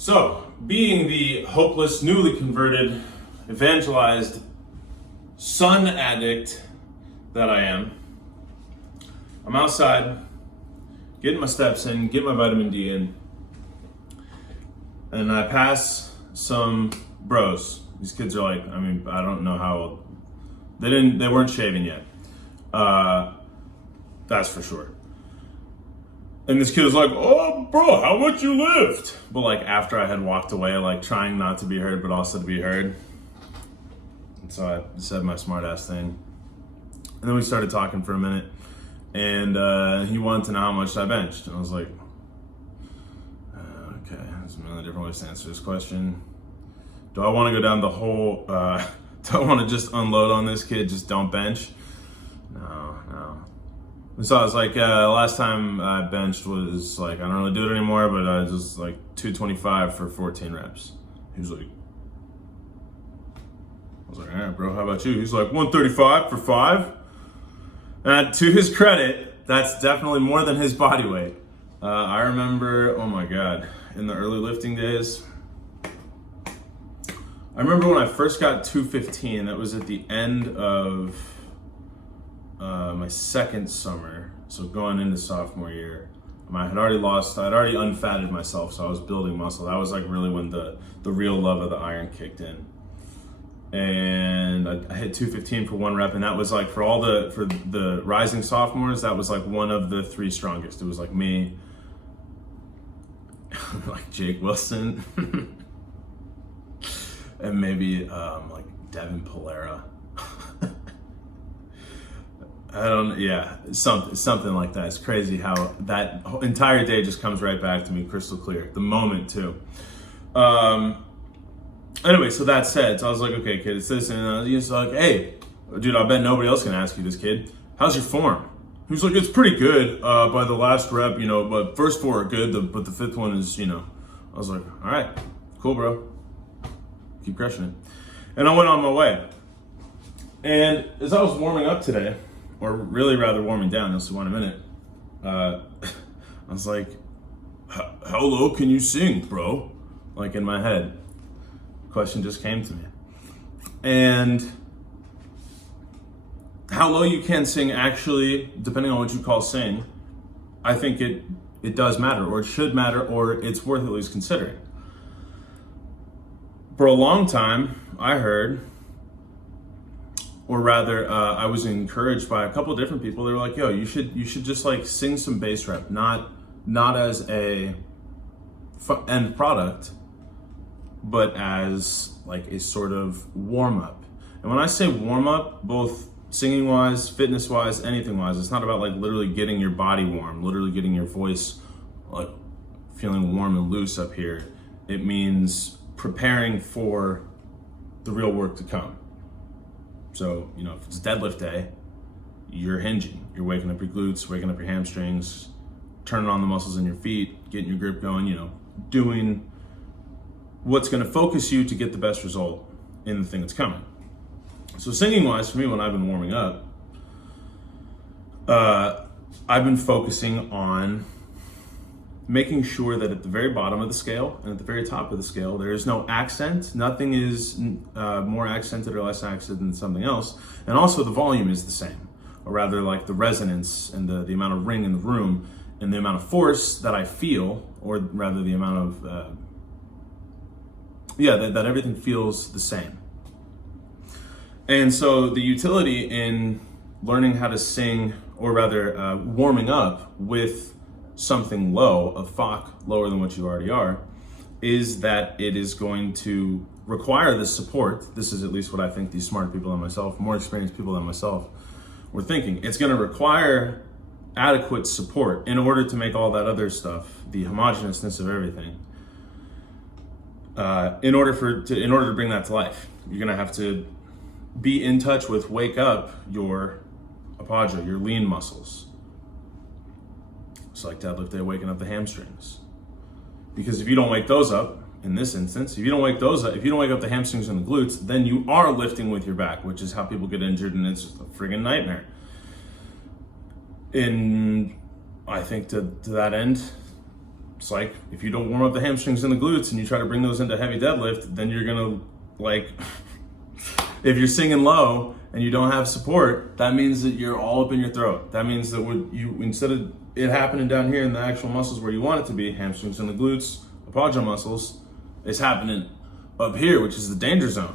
So, being the hopeless, newly converted, evangelized sun addict that I am, I'm outside, getting my steps in, getting my vitamin D in, and I pass some bros. These kids are like, I don't know how old. They weren't shaving yet. That's for sure. And this kid was like, "Oh, bro, how much you lift?" But like after I had walked away, like trying not to be heard, but also to be heard. And so I said my smart ass thing. And then we started talking for a minute. And he wanted to know how much I benched. And I was like, okay, there's a million different ways to answer this question. Do I want to go down the whole, do I want to just unload on this kid, just don't bench? No. So I was like, last time I benched was like, I don't really do it anymore, but I just like 225 for 14 reps. He was like, I was like, all right, bro, how about you? He's like, 135 for 5. And to his credit, that's definitely more than his body weight. I remember, oh my God, in the early lifting days, I remember when I first got 215, that was at the end of my second summer, so going into sophomore year. I'd already unfatted myself, so I was building muscle. That was like really when the real love of the iron kicked in. And I hit 215 for 1 rep, and that was like for the rising sophomores, that was like one of the 3 strongest. It was like me, like Jake Wilson, and maybe like Devin Polera. Something like that. It's crazy how that entire day just comes right back to me crystal clear. The moment too. Anyway, so that said, so I was like, okay, kid, it's this, and he's like, hey, dude, I bet nobody else can ask you this, kid. How's your form? He was like, it's pretty good by the last rep, but first 4 are good, but the 5th one is, I was like, all right, cool, bro. Keep crushing it. And I went on my way. And as I was warming up today, or really rather warming down, you'll see why in a minute, I was like, how low can you sing, bro? Like in my head. Question just came to me. And how low you can sing actually, depending on what you call sing, I think it does matter, or it should matter, or it's worth at least considering. For a long time, I heard, or rather, I was encouraged by a couple of different people. They were like, yo, you should just like sing some bass rep, not as a end product, but as like a sort of warm up. And when I say warm up, both singing wise, fitness wise, anything wise, it's not about like literally getting your body warm, literally getting your voice like feeling warm and loose up here. It means preparing for the real work to come. So, if it's deadlift day, you're hinging. You're waking up your glutes, waking up your hamstrings, turning on the muscles in your feet, getting your grip going, doing what's going to focus you to get the best result in the thing that's coming. So singing wise, for me, when I've been warming up, I've been focusing on making sure that at the very bottom of the scale and at the very top of the scale, there is no accent. Nothing is more accented or less accented than something else. And also the volume is the same, or rather like the resonance and the amount of ring in the room and the amount of force that I feel, or rather the amount of, that everything feels the same. And so the utility in learning how to sing, or rather warming up with something low, a FOC lower than what you already are, is that it is going to require the support. This is at least what I think these smart people than myself, more experienced people than myself, were thinking. It's going to require adequate support in order to make all that other stuff, the homogeneousness of everything, in order to bring that to life. You're going to have to be in touch with, wake up your apoggia, your lean muscles. It's like deadlift day, waking up the hamstrings. Because if you don't wake those up, in this instance, if you don't wake up the hamstrings and the glutes, then you are lifting with your back, which is how people get injured, and it's a friggin' nightmare. I think to that end, it's like if you don't warm up the hamstrings and the glutes and you try to bring those into heavy deadlift, then you're gonna like, if you're singing low and you don't have support, that means that you're all up in your throat. That means that instead of it happening down here in the actual muscles where you want it to be, hamstrings and the glutes, the passaggio muscles, it's happening up here, which is the danger zone.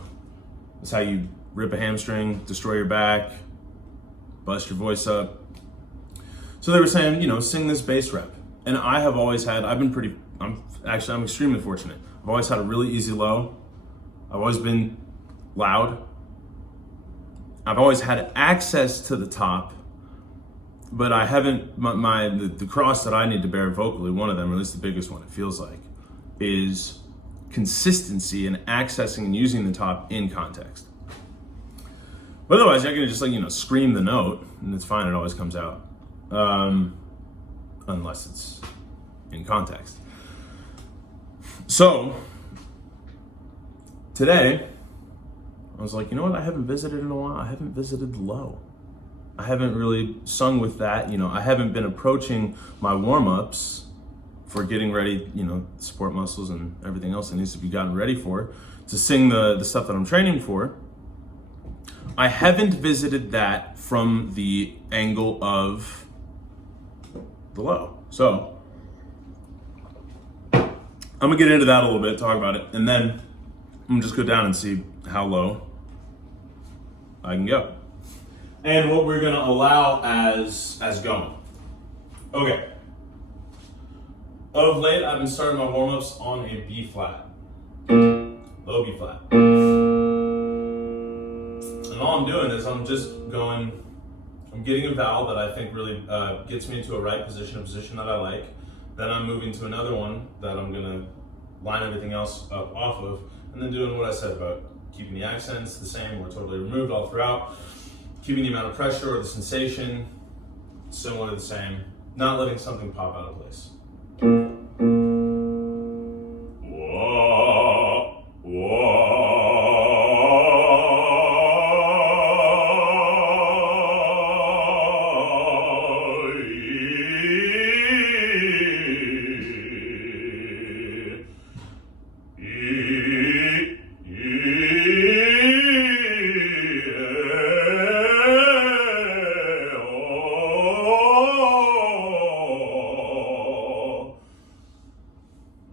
That's how you rip a hamstring, destroy your back, bust your voice up. So they were saying, sing this bass rep. And I'm extremely fortunate. I've always had a really easy low. I've always been loud. I've always had access to the top, but I haven't, the cross that I need to bear vocally, one of them, or at least the biggest one, it feels like, is consistency in accessing and using the top in context. But otherwise, you're gonna just scream the note, and it's fine, it always comes out. Unless it's in context. So, today, I was like, you know what, I haven't visited in a while. I haven't visited low. I haven't really sung with that. I haven't been approaching my warm-ups for getting ready, support muscles and everything else that needs to be gotten ready for, to sing the stuff that I'm training for. I haven't visited that from the angle of the low. So, I'm gonna get into that a little bit, talk about it, and then I'm gonna just go down and see how low I can go. And what we're gonna allow as going. Okay. Of late, I've been starting my warm-ups on a B flat. Low B flat. And all I'm doing is I'm getting a vowel that I think really gets me into a right position, a position that I like. Then I'm moving to another one that I'm gonna line everything else up off of, and then doing what I said about keeping the accents the same or totally removed all throughout, keeping the amount of pressure or the sensation similar to the same, not letting something pop out of place. Whoa, whoa.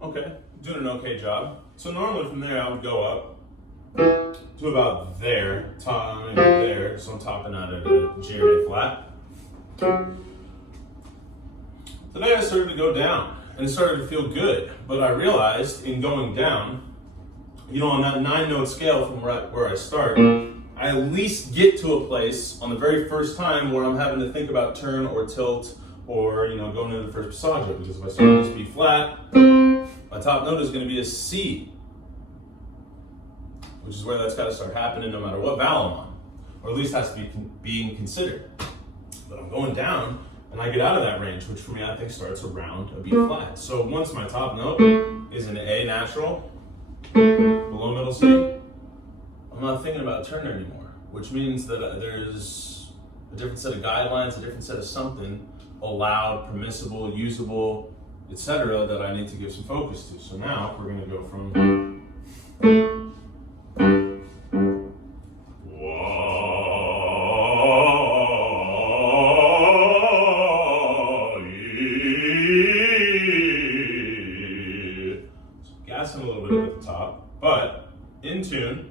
Okay, doing an okay job. So normally from there I would go up to about there, maybe there, so I'm topping out at a G or A flat. Today I started to go down and it started to feel good, but I realized in going down, on that 9-note scale from where I start, I at least get to a place on the very first time where I'm having to think about turn or tilt or going into the first passaggio, because if I start on this B flat, my top note is going to be a C, which is where that's got to start happening no matter what vowel I'm on, or at least has to be being considered. But I'm going down, and I get out of that range, which for me I think starts around a B flat. So once my top note is an A natural, below middle C, I'm not thinking about turn anymore, which means that there's a different set of guidelines, a different set of something allowed, permissible, usable, etc., that I need to give some focus to. So now we're going to go from so gassing a little bit at the top, but in tune.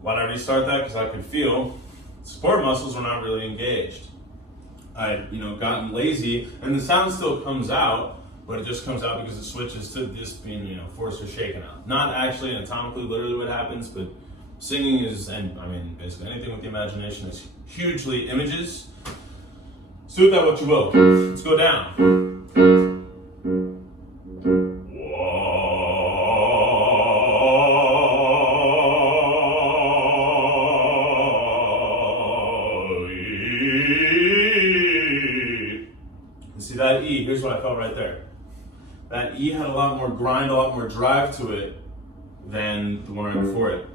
Why did I restart that? Because I could feel support muscles were not really engaged. I'd gotten lazy, and the sound still comes out, but it just comes out because it switches to just being forced or shaken out. Not actually anatomically, literally what happens, but singing is, and I mean basically anything with the imagination is hugely images. So with that what you will. Let's go down. that E, here's what I felt right there. That E had a lot more grind, a lot more drive to it than the one right before it.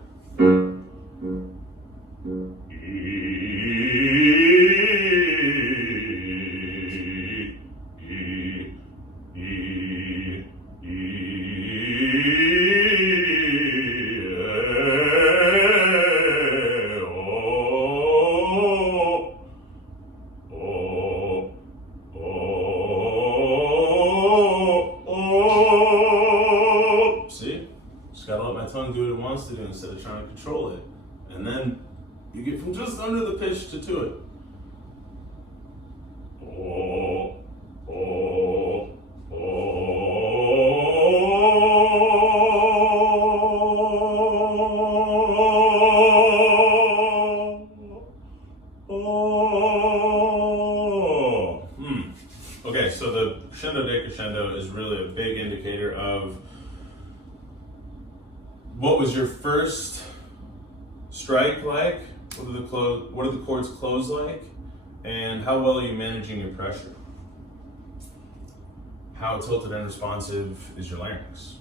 See? Just gotta let my tongue do what it wants to do instead of trying to control it. And then you get from just under the pitch to it. Okay, so the crescendo decrescendo is really a big indicator of what was your first strike like, what are the chords close like, and how well are you managing your pressure? How tilted and responsive is your larynx?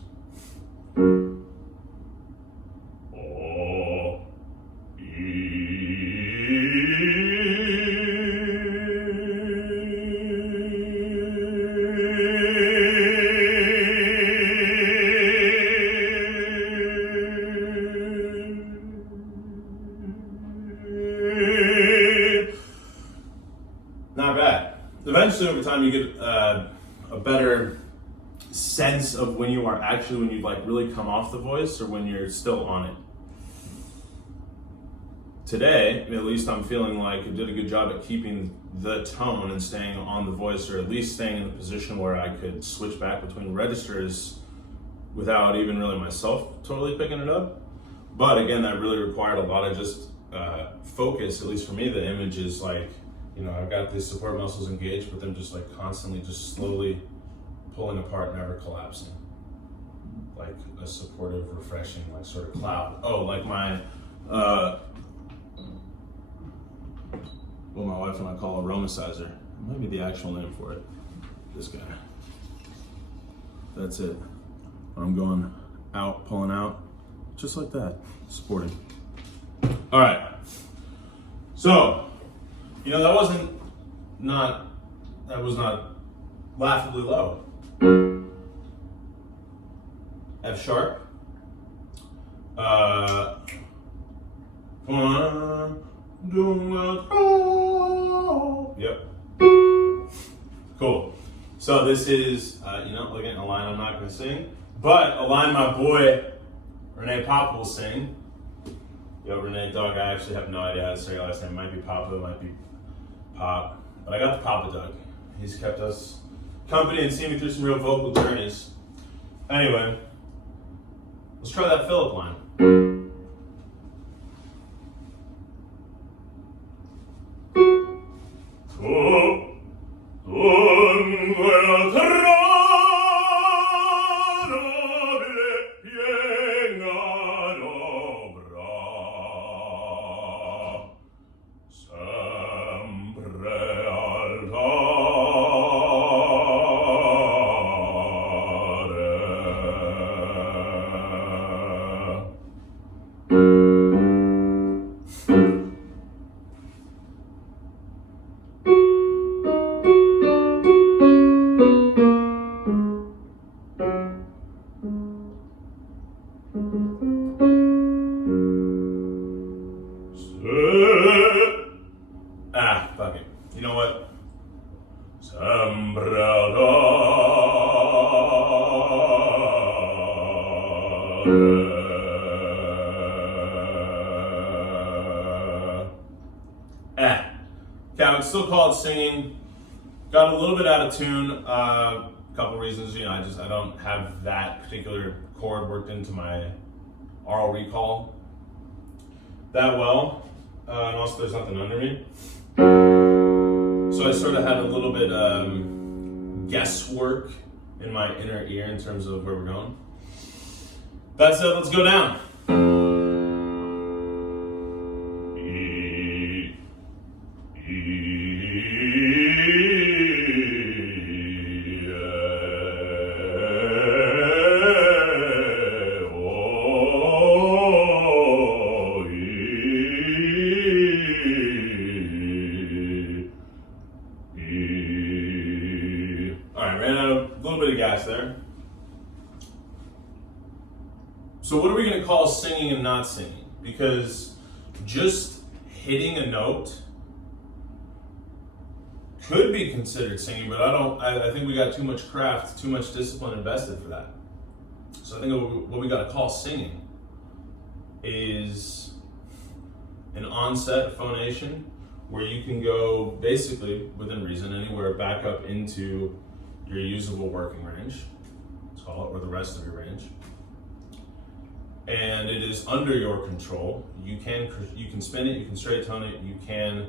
Not bad. Eventually, over time, you get a better sense of when you like really come off the voice or when you're still on it. Today, at least I'm feeling like I did a good job at keeping the tone and staying on the voice, or at least staying in the position where I could switch back between registers without even really myself totally picking it up. But again, that really required a lot of just focus. At least for me, the image is like, you know, I've got these support muscles engaged, but them just like constantly, just slowly pulling apart, never collapsing. Like a supportive, refreshing, like sort of cloud. Oh, like my, what my wife and I call a aromatizer. It might be the actual name for it. This guy. That's it. I'm going out, pulling out, just like that, supporting. All right. So, you know, that was not laughably low. F sharp. Yep. Cool. So this is, you know, again, a line I'm not going to sing, but a line my boy Renee Pop will sing. Yo, Renee, dog, I actually have no idea how to say your last name. It might be Papa, it might be Pop, but I got the Papa Doug. He's kept us company and seen me through some real vocal journeys. Anyway, let's try that Philip line. Fuck it. You know what? Okay, I would still call it singing. Got a little bit out of tune. A couple reasons, you know, I don't have that particular chord worked into my aural recall that well. And also there's nothing under me. So I sort of had a little bit guesswork in my inner ear in terms of where we're going. That said, let's go down. gas there. So what are we going to call singing and not singing? Because just hitting a note could be considered singing, but I think we got too much craft, too much discipline invested for that. So I think what we got to call singing is an onset phonation where you can go basically within reason anywhere back up into your usable working range, let's call it, or the rest of your range. And it is under your control. You can spin it, you can straight tone it, you can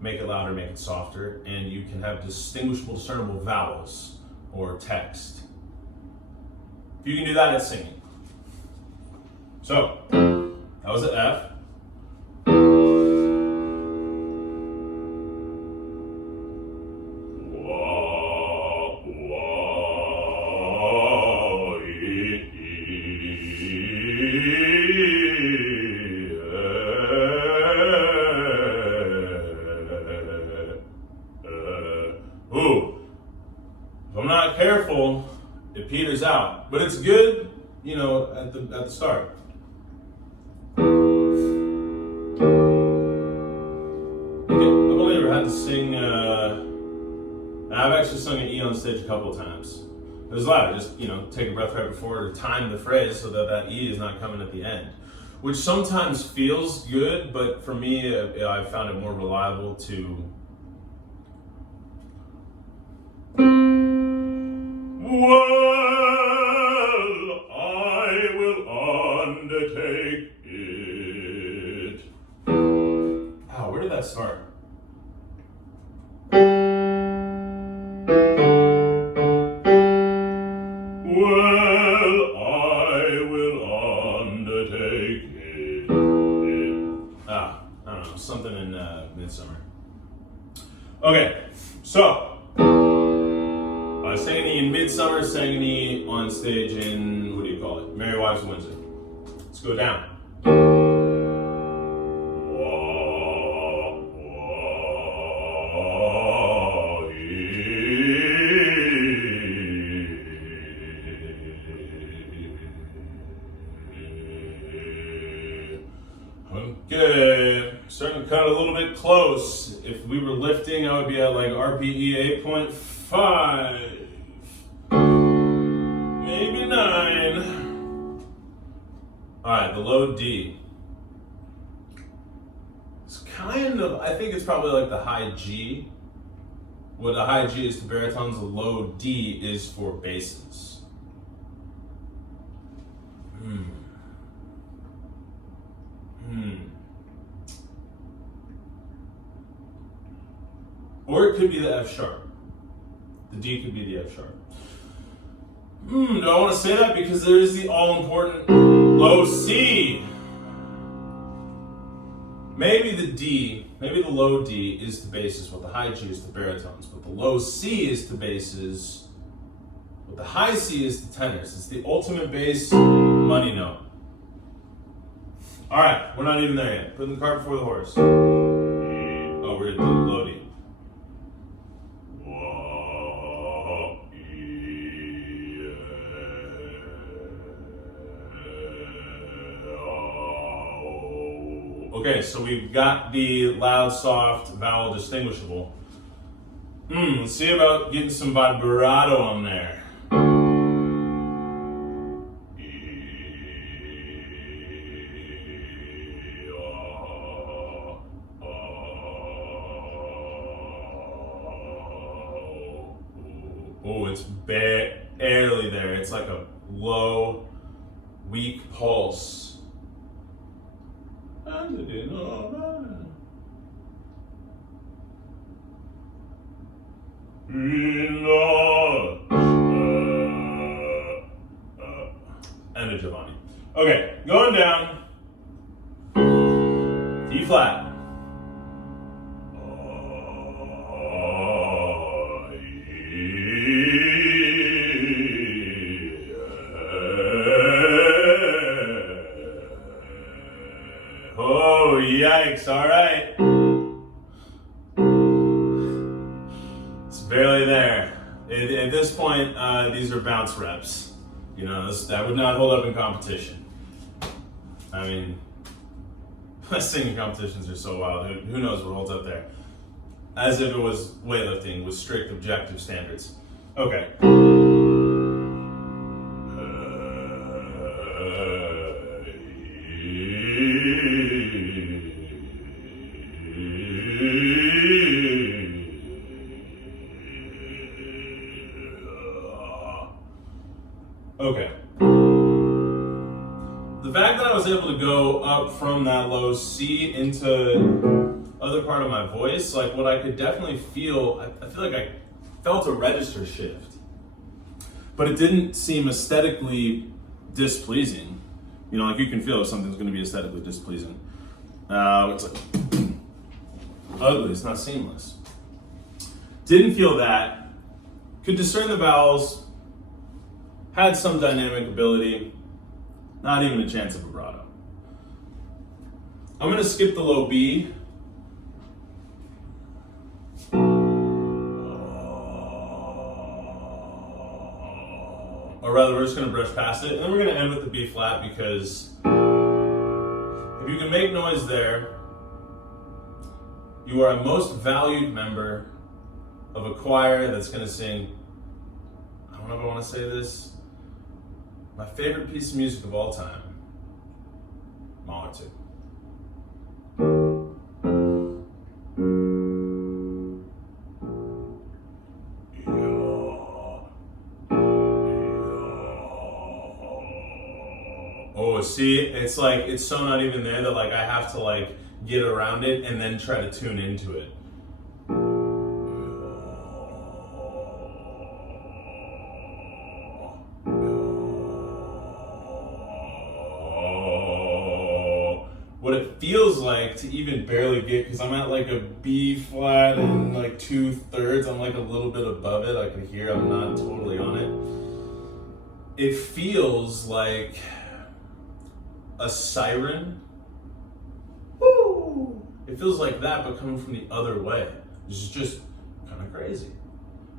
make it louder, make it softer, and you can have distinguishable, discernible vowels or text. If you can do that, it's singing. So, that was the F. If I'm not careful, it peters out. But it's good, you know, at the start. I've only ever had to sing, I've actually sung an E on stage a couple of times. It was loud, just, you know, take a breath right before to time the phrase so that E is not coming at the end. Which sometimes feels good, but for me, I found it more reliable to well, I will undertake it. Wow, where did that start? Well, I will undertake it. I don't know, something in Midsummer. Okay, so sang an E in Midsummer, sang an E on stage in, what do you call it? Merry Wives of Windsor. Let's go down. Okay, starting to cut a little bit close. If we were lifting, I would be at like RPE 8.5. Maybe 9. All right, the low D. It's kind of, I think it's probably like the high G. What the high G is to baritones, the low D is for basses. Or it could be the F sharp. The D could be the F sharp. Do I want to say that? Because there is the all-important low C. Maybe the D, maybe the low D is to basses, what the high G is to baritones, but the low C is to basses, what the high C is to tenors. It's the ultimate bass money note. All right, we're not even there yet. Putting the cart before the horse. Oh, we're at the low D. Okay, so we've got the loud, soft, vowel distinguishable. Let's see about getting some vibrato on there. Oh, it's barely there. It's like a low, weak pulse. And a Giovanni. Okay, going down. D flat. Oh, yikes, all right. It's barely there. At this point, these are bounce reps. You know, that would not hold up in competition. I mean, singing competitions are so wild. Who knows what holds up there? As if it was weightlifting with strict objective standards. Okay. Okay. The fact that I was able to go up from that low C into other part of my voice, like what I could definitely feel, I feel like I felt a register shift. But it didn't seem aesthetically displeasing. You know, like you can feel if something's going to be aesthetically displeasing. It's like ugly, it's not seamless. Didn't feel that. Could discern the vowels. Had some dynamic ability. Not even a chance of vibrato. I'm going to skip the low B. Or rather, we're just going to brush past it. And then we're going to end with the B flat because if you can make noise there, you are a most valued member of a choir that's going to sing, I don't know if I want to say this, my favorite piece of music of all time, Mahler 2. Oh, see, it's like, it's so not even there that like I have to like get around it and then try to tune into it. What it feels like to even barely get, because I'm at like a B flat and like 2/3, I'm like a little bit above it. I can hear I'm not totally on it. It feels like a siren. Woo! It feels like that, but coming from the other way. It's just kind of crazy.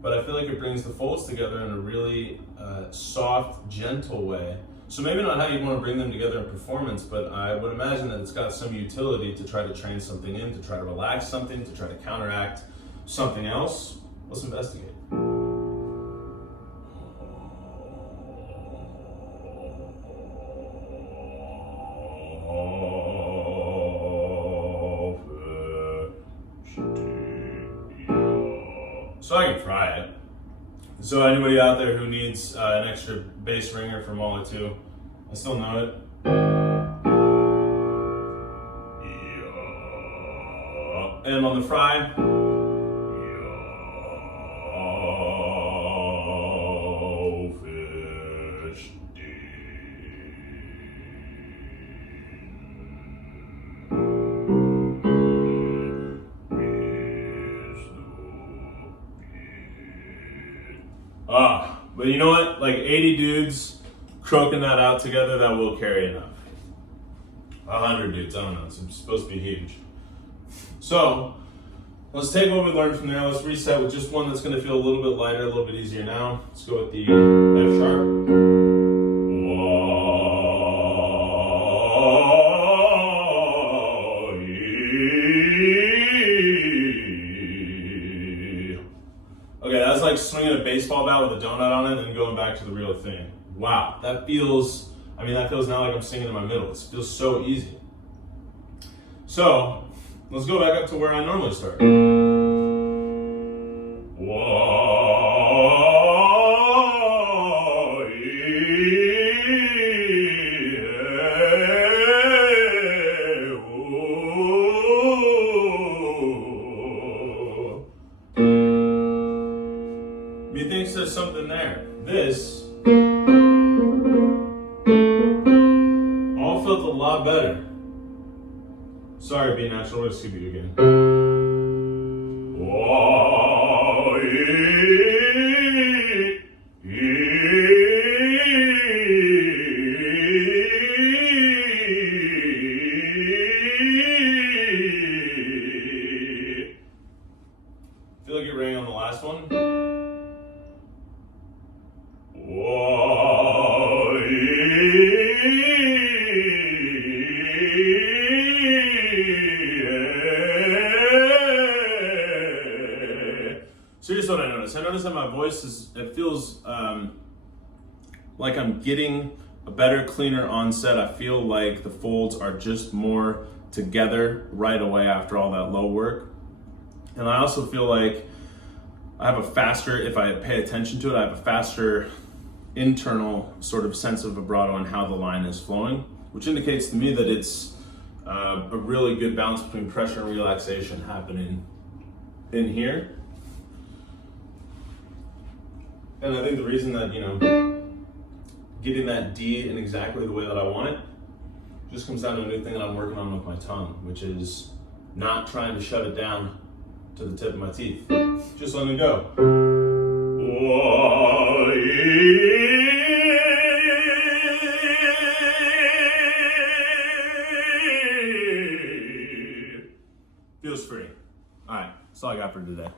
But I feel like it brings the folds together in a really soft, gentle way. So maybe not how you want to bring them together in performance, but I would imagine that it's got some utility to try to train something in, to try to relax something, to try to counteract something else. Let's investigate. So I can try it. So anybody out there who needs an extra bass ringer for Mahler 2, I still know it. And on the fry. But you know what? Like 80 dudes croaking that out together, that will carry enough. 100 dudes, I don't know. It's supposed to be huge. So let's take what we learned from there. Let's reset with just one that's going to feel a little bit lighter, a little bit easier now. Let's go with the F sharp. Okay, that's like swinging a baseball bat with a donut on it and going back to the real thing. Wow, that feels now like I'm singing in my middle. It feels so easy. So, let's go back up to where I normally start. Methinks there's something there. This all felt a lot better. Sorry, be natural. Let's skip you again. Feel like it rang on the last one. So here's what I noticed. I noticed that my voice it feels like I'm getting a better, cleaner onset. I feel like the folds are just more together right away after all that low work. And I also feel like I have a faster, if I pay attention to it, I have a faster internal sort of sense of vibrato on how the line is flowing, which indicates to me that it's a really good balance between pressure and relaxation happening in here. And I think the reason that, getting that D in exactly the way that I want it just comes down to a new thing that I'm working on with my tongue, which is not trying to shut it down to the tip of my teeth. Just letting it go. Feels free. All right, that's all I got for today.